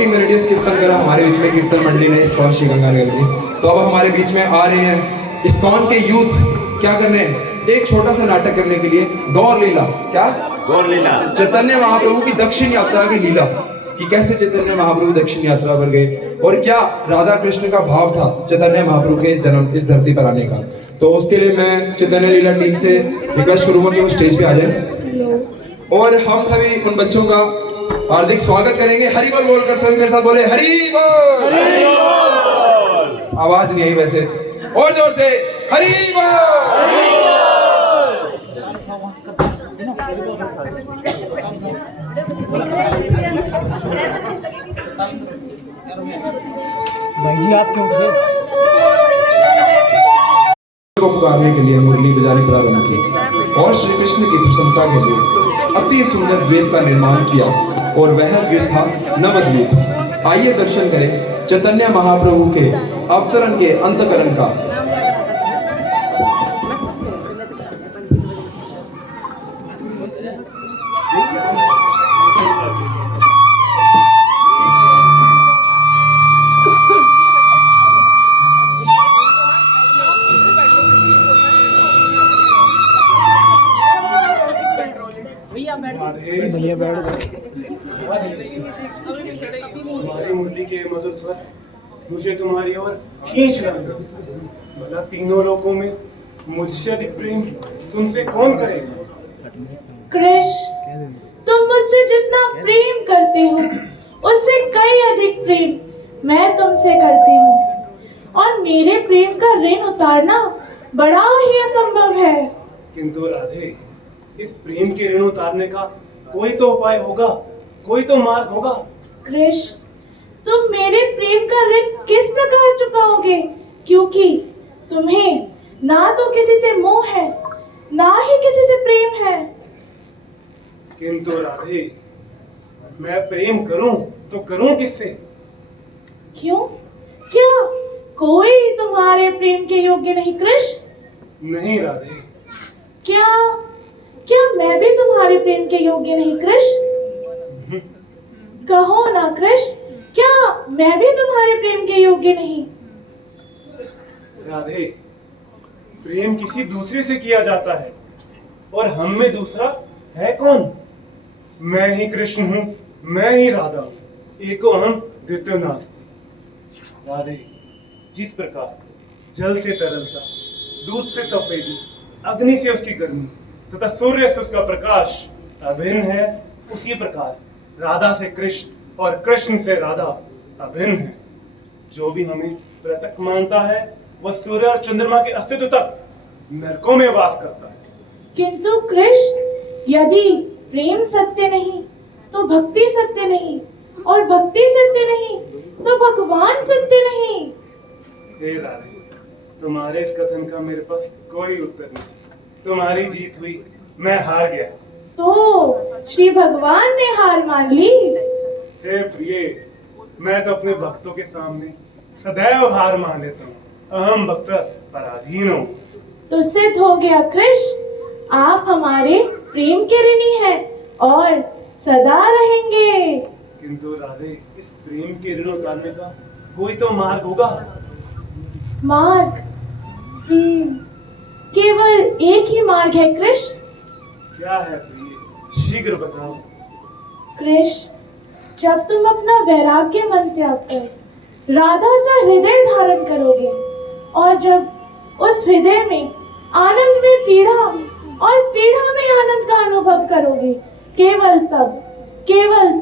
काफी मेलोडियस कीर्तन करा हमारे बीच में कीर्तन मंडली ने इस्कॉन श्री गंगानगर की। तो अब हमारे बीच में आ रहे हैं इस्कॉन के यूथ। क्या करने हैं? एक छोटा सा नाटक करने के लिए गौर लीला। क्या गौर लीला? चैतन्य महाप्रभु की दक्षिण यात्रा की लीला, कि कैसे चैतन्य महाप्रभु दक्षिण यात्रा पर गए और क्या राधा कृष्ण का भाव था चैतन्य महाप्रभु के इस धरती पर आने का। तो उसके लिए मैं चैतन्य लीला टीम से रिक्वेस्ट करूंगा कि वो स्टेज पे आ जाए और हम सभी उन बच्चों का हार्दिक स्वागत करेंगे। हरि बोल बोलकर सभी मेरे साथ बोले हरि बोल। आवाज नहीं आई वैसे, और जोर से हरि बोल। भाई जी आप क्यों उठे? को पुकारने के लिए मुरली बजाने प्रारंभ की और श्री कृष्ण की प्रसन्नता के लिए अति सुंदर द्वीप का निर्माण किया और वह द्वीप था नवद्वीप। आइए दर्शन करें चैतन्य महाप्रभु के अवतरण के अंतकरण का। भैया बैठ गए। तुम्हारी मुरली के मधुर स्वर मुझे तुम्हारी ओर खींच लाए। भला तीनों लोकों में मुझसे अधिक प्रेम तुमसे कौन करेगा? कृष्ण, तुम मुझसे जितना प्रेम करते हो उससे कई अधिक प्रेम मैं तुमसे करती हूँ और मेरे प्रेम का ऋण उतारना बड़ा ही असंभव है। किंतु राधे, इस प्रेम के ऋण उतारने का कोई तो उपाय होगा, कोई तो मार्ग होगा। कृष्ण, तुम मेरे प्रेम का ऋण किस प्रकार चुकाओगे? क्योंकि तुम्हें ना तो किसी से मोह है, ना ही किसी से प्रेम है। किंतु राधे, मैं प्रेम करूं तो करूं किससे? क्यों? क्या कोई तुम्हारे प्रेम के योग्य नहीं कृष्ण? नहीं राधे। क्या क्या मैं भी तुम्हारे प्रेम के योग्य नहीं कृष्ण? कहो ना कृष्ण, क्या मैं भी तुम्हारे प्रेम के योग्य नहीं? राधे, प्रेम किसी दूसरे से किया जाता है और हम में दूसरा है कौन? मैं ही कृष्ण हूँ, मैं ही राधा हूँ, एको अहम द्वितीयो नास्ति। राधे, जिस प्रकार जल से तरलता, दूध से सफेदी, अग्नि से उसकी गर्मी तथा सूर्य से उसका प्रकाश अभिन्न है, उसी प्रकार राधा से कृष्ण और कृष्ण से राधा अभिन्न है। जो भी हमें पृथक मानता है वह सूर्य और चंद्रमा के अस्तित्व तक नरकों में वास करता है। किंतु कृष्ण, यदि प्रेम सत्य नहीं तो भक्ति सत्य नहीं, और भक्ति सत्य नहीं तो भगवान सत्य नहीं। हे राधे, तुम्हारे इस कथन का मेरे पास कोई उत्तर नहीं। तुम्हारी जीत हुई, मैं हार गया। तो श्री भगवान ने हार मान ली। हे प्रिय, मैं तो अपने भक्तों के सामने सदैव हार मान लेता हूँ। अहम भक्त पराधीन हूँ। तो सिद्ध हो गया कृष्ण, आप हमारे प्रेम के ऋणी हैं और सदा रहेंगे। किंतु राधे, इस प्रेम के ऋण उतारने का कोई तो मार्ग होगा। मार्ग? केवल एक ही मार्ग है कृष्ण। क्या है प्रिय, शीघ्र बताओ। कृष्ण, जब तुम अपना वैराग्य मन त्याग कर राधा सा हृदय धारण करोगे और जब उस हृदय में आनंद में पीड़ा और पीड़ा में आनंद का अनुभव करोगे, केवल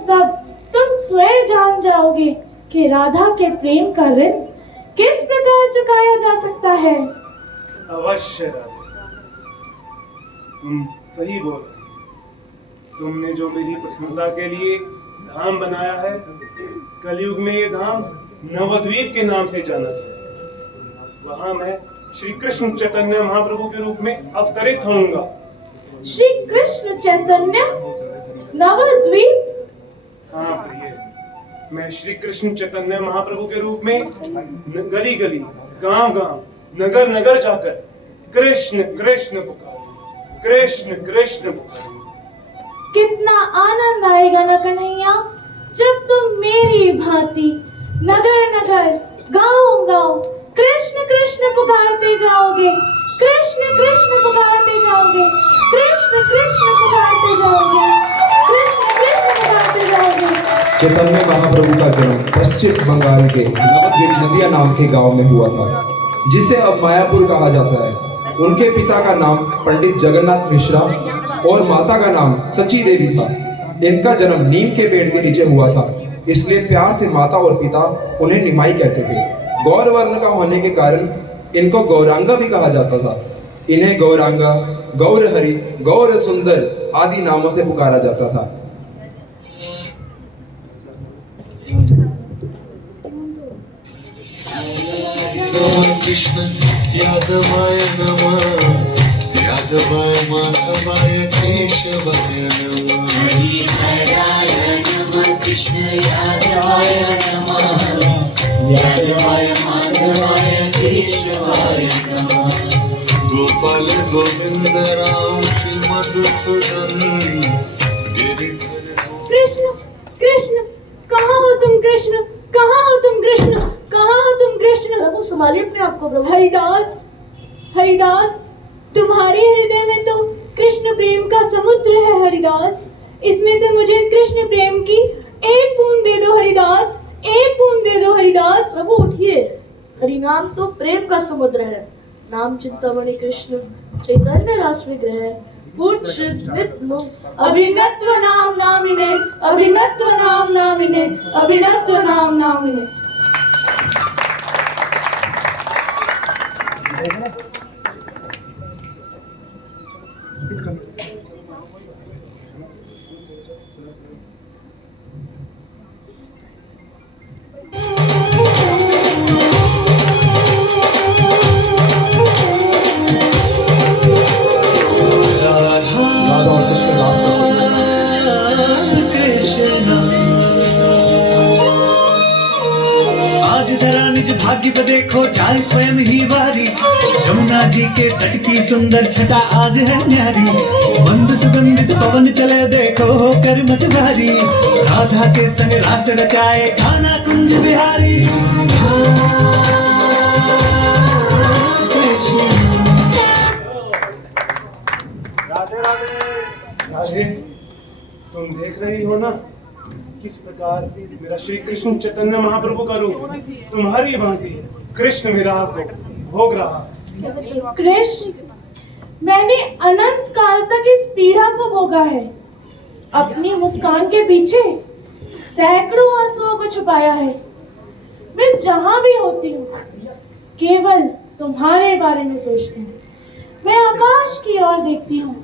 तब तुम स्वयं जान जाओगे कि राधा के प्रेम का ऋण किस प्रकार चुकाया जा सकता है। अवश्य राधे, तुम सही बोल रहे हो। तुमने जो मेरी प्रसन्नता के लिए धाम बनाया है, कलयुग में ये धाम नवद्वीप के नाम से जाना जाएगा। वहां मैं श्री कृष्ण चैतन्य महाप्रभु के रूप में अवतरित होऊंगा। श्री कृष्ण चैतन्य नवद्वीप? हाँ प्रिय, मैं श्री कृष्ण चैतन्य महाप्रभु के रूप में गली गली, गांव गांव, नगर नगर जाकर कृष्ण कृष्ण पुकारूं, कृष्ण कृष्ण पुकारूं। कितना आनंद आएगा ना कन्हैया, जब तुम मेरी की भांति नगर नगर गांव गांव कृष्ण कृष्ण पुकारते जाओगे, कृष्ण कृष्ण पुकारते जाओगे, कृष्ण कृष्ण पुकारते जाओगे, कृष्ण कृष्ण पुकारते जाओगे। चैतन्य महाप्रभु का जन्म पश्चिम बंगाल के नवद्वीप नदिया नाम के गांव में हुआ था, जिसे अब मायापुर कहा जाता है। उनके पिता का नाम पंडित जगन्नाथ मिश्रा और माता का नाम सची देवी था। इनका जन्म नीम के पेड़ के नीचे हुआ था, इसलिए प्यार से माता और पिता उन्हें निमाई कहते थे। गौर वर्ण का होने के कारण इनको गौरांगा भी कहा जाता था। इन्हें गौरांगा, गौरहरि, गौर सुंदर आदि नामों से पुकारा जाता था। कृष्ण यादवाय नमः, यादवाय माधवाय केशवाय नमः। हरिहराय नमः, कृष्ण यादवाय नमः, यादवाय माधवाय केशवाय नमः। गोपाल गोविंद राम श्री मधुसूदन गिरिधर। कृष्ण कृष्ण कहाँ हो तुम कृष्ण, कहाँ हो तुम कृष्ण, कहाँ हो तुम कृष्ण। प्रभु संभालिए अपने आप को प्रभु। हरिदास हरिदास, तुम्हारे हृदय में तो कृष्ण प्रेम का समुद्र है हरिदास। इसमें से मुझे कृष्ण प्रेम की एक बूंद दे दो हरिदास, एक बूंद दे दो हरिदास। प्रभु उठिए, हरिनाम तो प्रेम का समुद्र है। नाम चिंतामणि कृष्ण चैतन्य रास विग्रह अभिनत्व नाम नामिने, अभिनत्व नाम नामिने, अभिनत्व नाम नामिने। राधा और कृष्ण रास करते थे। आज जरा निज भाग्य पे देखो, जाए स्वयं ही वारी। जमुना जी के तट की सुंदर छटा आज है न्यारी। मंद सुगंधित पवन चले देखो होकर मत भारी। राधा के संग रास रचाए कान्हा कुंज बिहारी। राधे, तुम देख रही हो ना किस प्रकार मेरा श्री कृष्ण चैतन्य महाप्रभु का रूप तुम्हारी भांति कृष्ण विराह को भोग रहा। कृष्ण, मैंने अनंत काल तक इस पीड़ा को भोगा है। अपनी मुस्कान के पीछे सैकड़ों आंसुओं को छुपाया है। मैं जहां भी होती हूँ केवल तुम्हारे बारे में सोचती हूँ। मैं आकाश की ओर देखती हूँ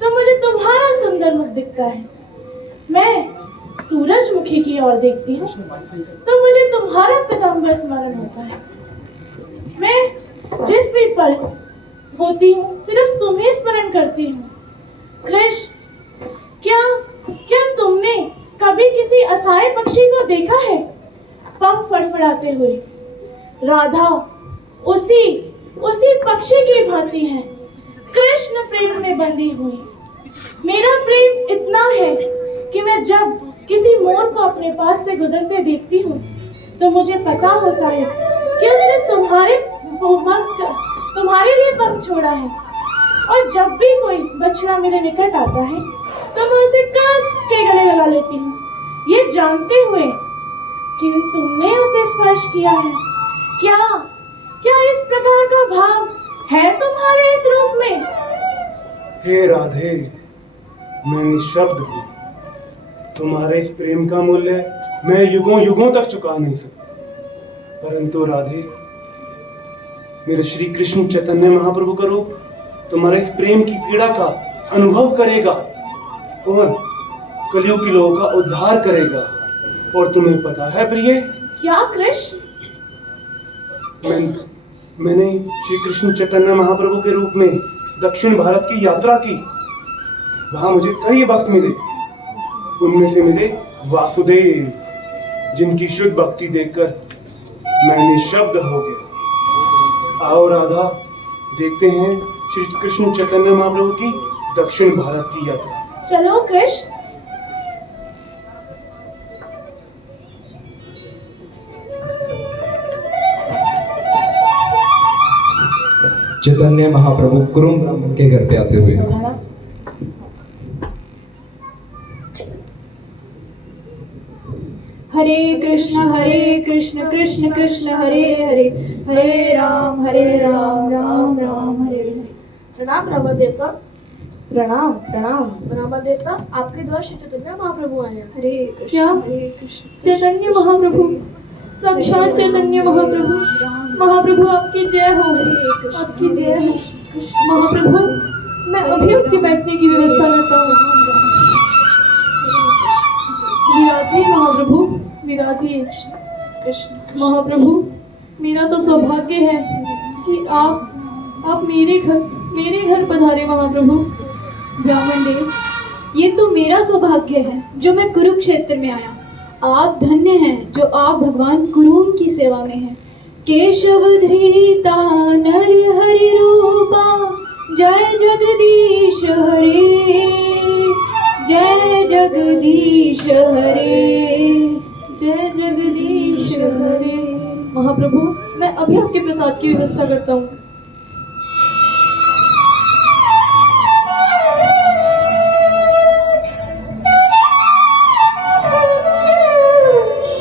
तो मुझे तुम्हारा सुंदर मुख दिखता है। मैं सूरजमुखी की ओर देखती हूँ तो मुझे तुम्हारा पीताम्बर स्मरण होता है। मैं जिस भी पल होती हूँ सिर्फ तुम्हें स्मरण करती हूँ। कृष्ण, क्या तुमने कभी किसी असहाय पक्षी को देखा है पंख फड़फड़ाते हुए? राधा उसी पक्षी की भांति है, कृष्ण प्रेम में बंधी हुई। मेरा प्रेम इतना है कि मैं जब किसी मोर को अपने पास से गुजरते देखती हूँ तो मुझे पता होता है कि उसने तुम्हारे लिए पंख छोड़ा है। और जब भी कोई बछड़ा मेरे निकट आता है तो मैं उसे कस के गले लगा लेती हूँ, ये जानते हुए कि तुमने उसे स्पर्श किया है। क्या इस प्रकार का भाव है तुम्हारे इस रूप में? हे राधे, मैं निःशब्द हूँ। तुम्हारे इस प्रेम का मूल्य मैं युगों युगों तक चुका नहीं सकता। परंतु राधे, मेरे श्री कृष्ण चैतन्य महाप्रभु का रूप तुम्हारे इस प्रेम की पीड़ा का अनुभव करेगा और कलयुग के लोगों का उद्धार करेगा। और तुम्हें पता है प्रिय, क्या कृष्ण? मैंने श्री कृष्ण चैतन्य महाप्रभु के रूप में दक्षिण भारत की यात्रा की। वहां मुझे कई भक्त मिले। उनमें से मिले वासुदेव, जिनकी शुद्ध भक्ति देखकर मैं निःशब्द हो गया। आओ राधा, देखते हैं श्री कृष्ण चैतन्य महाप्रभु की दक्षिण भारत की यात्रा। चलो कृष्ण। चैतन्य महाप्रभु कुरुम के घर पे आते हुए। हरे कृष्ण कृष्ण कृष्ण हरे हरे, हरे राम राम राम हरे हरे। प्रणाम रामा देवता। प्रणाम प्रणाम रामा देवता, आपके द्वार श्री चैतन्य महाप्रभु आए हैं। हरे क्या? कृष्ण हरे कृष्ण। चैतन्य महाप्रभु, साक्षात चैतन्य महाप्रभु। महाप्रभु आपकी जय हो, आपकी जय हो। महाप्रभु, मैं अभी आपके बैठने की व्यवस्था करता हूँ। विराजिए महाप्रभु, विराजिए। कृष्ण महाप्रभु, मेरा तो सौभाग्य है कि आप मेरे घर पधारे महाप्रभु। ब्राह्मण देव, ये तो मेरा सौभाग्य है जो मैं कुरुक्षेत्र में आया। आप धन्य हैं जो आप भगवान कुरुम की सेवा में हैं। केशव धृता नर हरि रूपा, जय जगदीश हरे, जय जगदीश हरे, जय जगदीश हरे। महाप्रभु, मैं अभी आपके प्रसाद की व्यवस्था करता हूँ।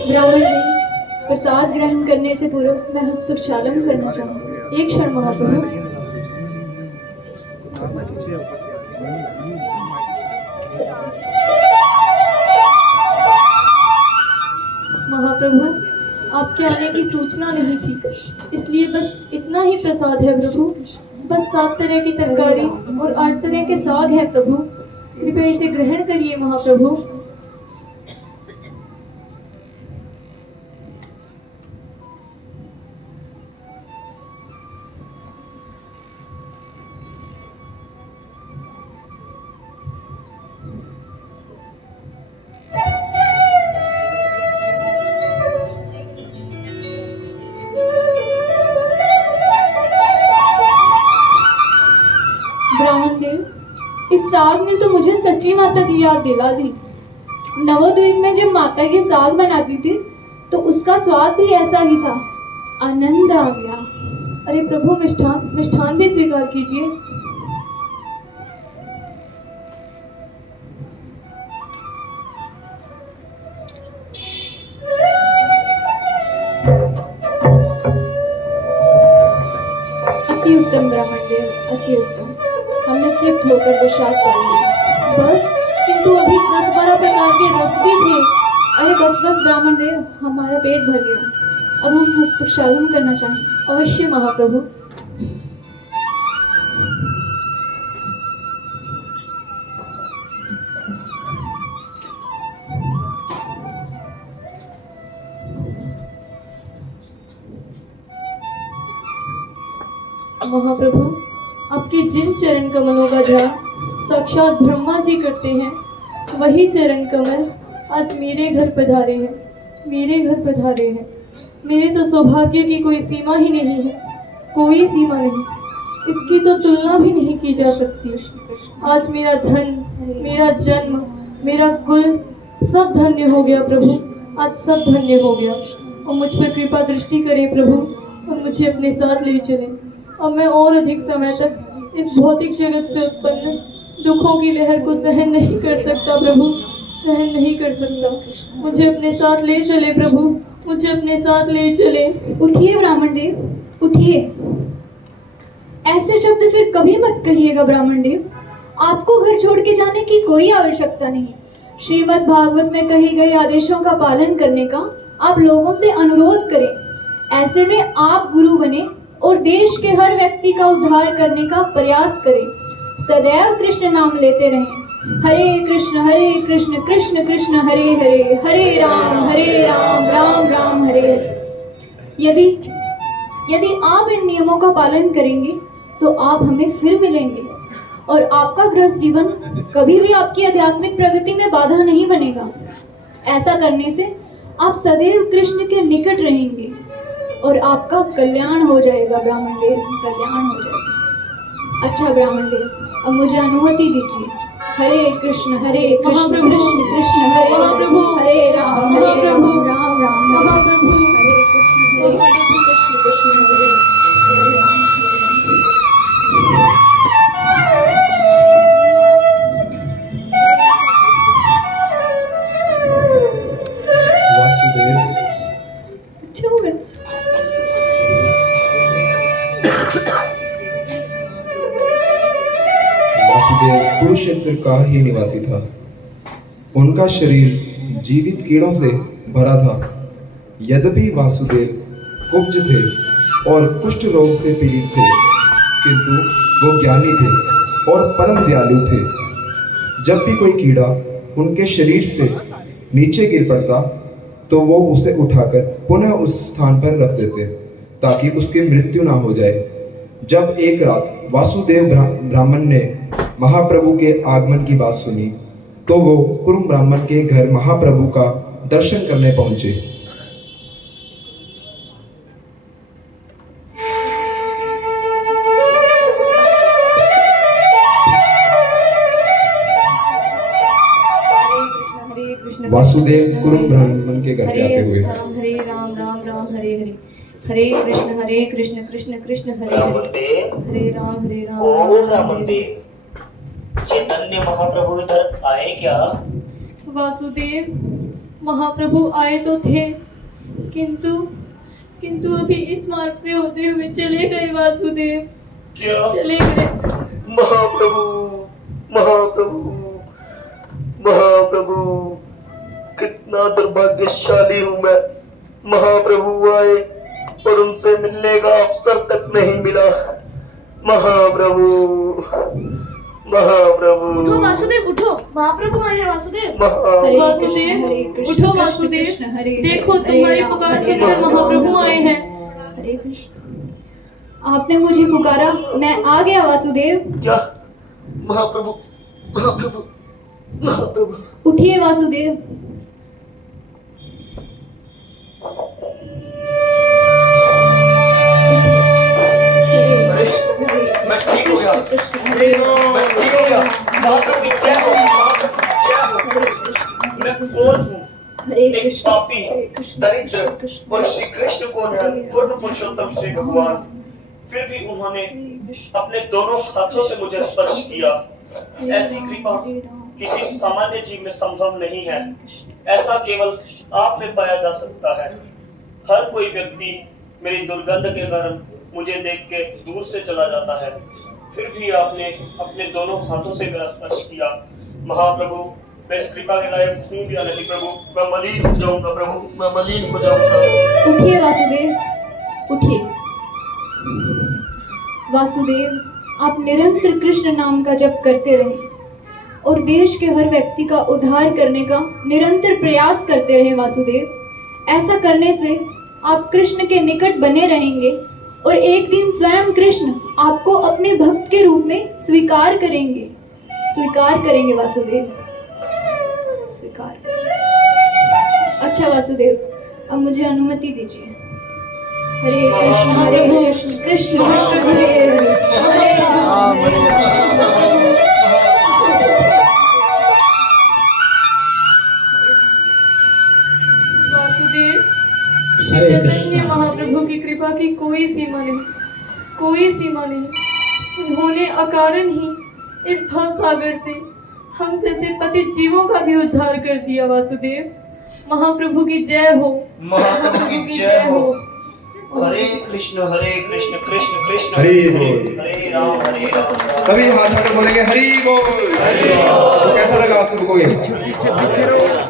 ब्राह्मण देव, प्रसाद ग्रहण करने से पूर्व मैं हस्त प्रक्षालन करना चाहूँगा। एक क्षण महाप्रभु। महाप्रभु, आपके आने की सूचना नहीं थी, इसलिए बस इतना ही प्रसाद है प्रभु। बस 7 तरह की तरकारी और 8 तरह के साग है प्रभु। कृपया इसे ग्रहण करिए महाप्रभु। ब्राह्मण देव, इस साग ने तो मुझे सच्ची माता की याद दिला दी। नवोद्वीप में जब माता ये साग बनाती थी तो उसका स्वाद भी ऐसा ही था। आनंद आ गया। अरे प्रभु, मिष्ठान भी स्वीकार कीजिए। अति उत्तम ब्राह्मण देव, अति उत्तम। हमने तृप्त होकर प्रसाद पा लिया। बस, किंतु अभी 10-12 प्रकार के रस भी थे। अरे बस बस ब्राह्मण देव, हमारा पेट भर गया। अब हम हस्त प्रक्षालन करना चाहेंगे। अवश्य महाप्रभु। महाप्रभु, आपके जिन चरण कमलों का ध्यान साक्षात ब्रह्मा जी करते हैं, वही चरण कमल आज मेरे घर पधारे हैं, मेरे घर पधारे हैं। मेरे तो सौभाग्य की कोई सीमा ही नहीं है, कोई सीमा नहीं, इसकी तो तुलना भी नहीं की जा सकती। आज मेरा धन, मेरा जन्म, मेरा कुल सब धन्य हो गया प्रभु। आज सब धन्य हो गया, और मुझ पर कृपा दृष्टि करे प्रभु, और मुझे अपने साथ ले चले। अब मैं और अधिक समय तक इस भौतिक जगत से उत्पन्न दुखों की लहर को सहन नहीं कर सकता प्रभु, सहन नहीं कर सकता। मुझे अपने साथ ले चले प्रभु, मुझे अपने साथ ले चले। उठिए ब्राह्मण देव, उठिए। ऐसे शब्द फिर कभी मत कहिएगा ब्राह्मण देव। आपको घर छोड़ के जाने की कोई आवश्यकता नहीं। श्रीमद् भागवत में कही गई आदेशों का पालन करने का आप लोगों से अनुरोध करें। ऐसे में आप गुरु बने और देश के हर व्यक्ति का उद्धार करने का प्रयास करें। सदैव कृष्ण नाम लेते रहें। हरे कृष्ण कृष्ण कृष्ण हरे हरे, हरे राम राम राम हरे हरे। यदि आप इन नियमों का पालन करेंगे तो आप हमें फिर मिलेंगे, और आपका गृहस्थ जीवन कभी भी आपकी आध्यात्मिक प्रगति में बाधा नहीं बनेगा। ऐसा करने से आप सदैव कृष्ण के निकट रहेंगे और आपका कल्याण हो जाएगा ब्राह्मण देव, कल्याण हो जाएगा। अच्छा ब्राह्मण देव, अब मुझे अनुमति दीजिए। हरे कृष्ण कृष्ण कृष्ण हरे महाप्रभु, हरे राम महाप्रभु, राम राम महाप्रभु, हरे कृष्ण कृष्ण कृष्ण हरे हरे राम हरे राम। वासुदेव अच्छा हुआ। वासुदेव कुरुक्षेत्र का ही निवासी था। उनका शरीर जीवित कीड़ों से भरा था। यद्यपि वासुदेव कुब्ज थे और कुष्ठ रोग से पीड़ित थे, किंतु वो ज्ञानी थे और परम दयालु थे। जब भी कोई कीड़ा उनके शरीर से नीचे गिर पड़ता तो वो उसे उठाकर पुनः उस स्थान पर रख देते ताकि उसकी मृत्यु ना हो जाए। जब एक रात वासुदेव ब्राह्मण ने महाप्रभु के आगमन की बात सुनी तो वो कुरुम ब्राह्मण के घर महाप्रभु का दर्शन करने पहुंचे। वासुदेव कुरुम ब्राह्मण के घर आते हुए हरे राम राम राम हरे हरे, हरे कृष्ण कृष्ण कृष्ण हरे हरे, हरे राम ओ ब्राह्मणदेव, चैतन्य महाप्रभु इधर आए क्या? वासुदेव, महाप्रभु आए तो थे, किंतु किंतु अभी इस मार्ग से होते हुए चले गए वासुदेव, क्या? चले गए। महाप्रभु, महाप्रभु, महाप्रभु, कितना दुर्भाग्यशाली हूँ मैं। महाप्रभु आए और उनसे मिलने का अवसर तक नहीं मिला। महाप्रभु, महाप्रभु, उठो वासुदेव उठो, महाप्रभु आए हैं वासुदेव। महा- वासुदेव, उठो वासुदेव, देखो तुम्हारी पुकार सुनकर महाप्रभु आए हैं। हरे कृष्ण, आपने मुझे पुकारा, मैं आ गया वासुदेव। क्या? महाप्रभु, महाप्रभु, महाप्रभु, उठिए वासुदेव। मैं ठीक हो गया। मैं ठीक हो गया। महाप्रभु की जय हो, महाप्रभु की जय हो। मैं कौन हूँ? हरे एक कृष्ण, पापी, हरे कृष्ण, दरिद्र, और श्री कृष्ण कौन है? पूर्ण पुरुषोत्तम श्री भगवान। फिर भी उन्होंने अपने दोनों हाथों से मुझे स्पर्श किया। ऐसी कृपा किसी सामान्य जीव में संभव नहीं है। ऐसा केवल आप में पाया जा सकता है। हर कोई व्यक्ति मेरी दुर्गंध के कारण मुझे देख के दूर से चला जाता है, फिर भी आपने अपने दोनों हाथों से मेरा स्पर्श किया। महाप्रभु, मैं इस कृपा के लायक हूँ या नहीं प्रभु? मैं मलिन हो जाऊंगा प्रभु, मैं मलिन हो जाऊंगा। उठिए वासुदेव, उठिए। वासुदेव, आप निरंतर कृष्ण नाम का जप करते रहें और देश के हर व्यक्ति का उद्धार करने का निरंतर प्रयास करते रहें वासुदेव। ऐसा करने से आप कृष्ण के निकट बने रहेंगे और एक दिन स्वयं कृष्ण आपको अपने भक्त के रूप में स्वीकार करेंगे। स्वीकार करेंगे वासुदेव, स्वीकार करेंगे। अच्छा वासुदेव, अब मुझे अनुमति दीजिए। हरे कृष्ण कृष्ण कृष्ण हरे हरे, हरे राम हरे राम। वासुदेव, श्री चैतन्य महाप्रभु की कृपा की कोई सीमा नहीं, कोई सीमा नहीं। उन्होंने अकारण ही इस भव सागर से हम जैसे पतित जीवों का भी उद्धार कर दिया। वासुदेव, महाप्रभु की जय हो, महाप्रभु की जय हो। हरे कृष्ण कृष्ण कृष्ण हरि बोल। हरे राम सभी हाथ उठाकर बोलेंगे हरि बोल। तो कैसा लगा आप सबको ये?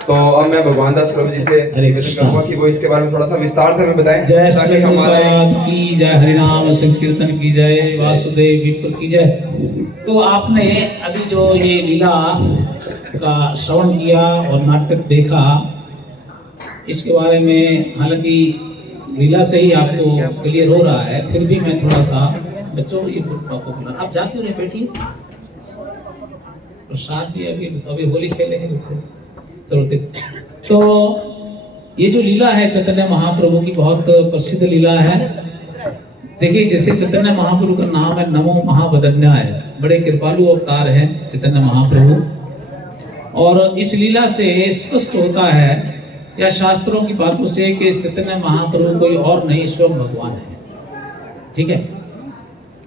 तो अब मैं भगवान दास प्रभु जी से निवेदन करूंगा कि वो इसके बारे में थोड़ा सा विस्तार से हमें बताएं, जय ताकि श्री हमारे भगवान की जय, हरिनाम संकीर्तन की जय, वासुदेव विप्र की जय। तो आपने अभी जो ये लीला का श्रवण किया और नाटक देखा, इसके बारे में हालांकि लीला से ही आपको क्लियर हो रहा है, फिर भी मैं थोड़ा सा बच्चों ये आपको बुला, आप जाके उन्हें बैठिए, प्रसाद भी अभी होली खेलेंगे बच्चे। चलो तो ये जो लीला है चैतन्य महाप्रभु की बहुत प्रसिद्ध लीला है। देखिए, जैसे चैतन्य महाप्रभु का नाम है नमो महावदन्याय, बड़े कृपालु अवतार हैं चैतन्य महाप्रभु। और इस लीला से स्पष्ट होता है या शास्त्रों की बातों से कि चैतन्य महाप्रभु कोई और नहीं, स्वयं भगवान है। ठीक है,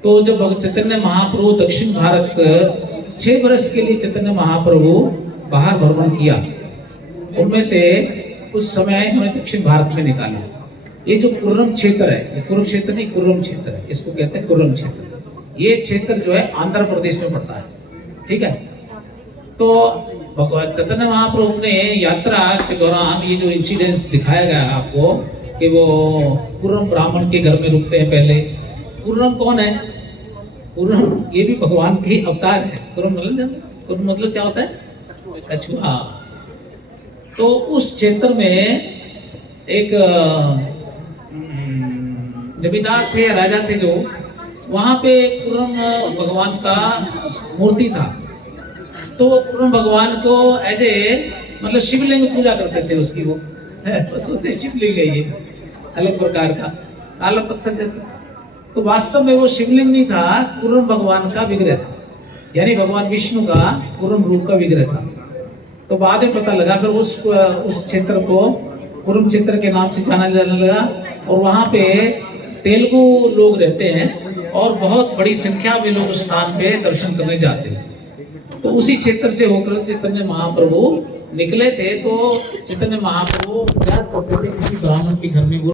तो जब चैतन्य महाप्रभु दक्षिण भारत 6 वर्ष के लिए चैतन्य महाप्रभु बाहर भ्रमण किया, उनमें से उस समय इन्होंने दक्षिण भारत में निकाला। ये जो कुर्रम क्षेत्र है, ये कुरुक्षेत्र नहीं, कुर्रम क्षेत्र है, इसको कहते हैं कुर्रम क्षेत्र। ये क्षेत्र जो है आंध्र प्रदेश में पड़ता है, ठीक है। तो भगवान चैतन्य महाप्रभु ने यात्रा के दौरान ये जो इंसिडेंस दिखाया गया है आपको कि वो कुर्रम ब्राह्मण के घर में रुकते हैं पहले। कुर्रम कौन है? कुर्रम ये भी भगवान के ही अवतार है। कुर्रम मतलब क्या होता है? कछुआ। तो उस क्षेत्र में एक जमींदार थे, राजा थे जो, वहां पे कुर्रम भगवान का मूर्ति था। तो वो कुर्रम भगवान को एज ए मतलब शिवलिंग पूजा करते थे उसकी, वो बस होते शिवलिंग है ये अलग प्रकार का काला पत्थर जैसा। तो वास्तव में वो शिवलिंग नहीं था, कुर्रम भगवान का विग्रह था, यानी भगवान विष्णु का कुर्रम रूप का विग्रह था। तो बाद में पता लगा, फिर उस क्षेत्र को कुर्रम क्षेत्र के नाम से जाना जाने लगा। और वहाँ पे तेलुगु लोग रहते हैं और बहुत बड़ी संख्या में लोग उस स्थान पे दर्शन करने जाते हैं। तो उसी क्षेत्र से होकर चैतन्य महाप्रभु निकले थे। तो चैतन्य महाप्रभु प्रयास करते थे किसी ब्राह्मण के घर में वो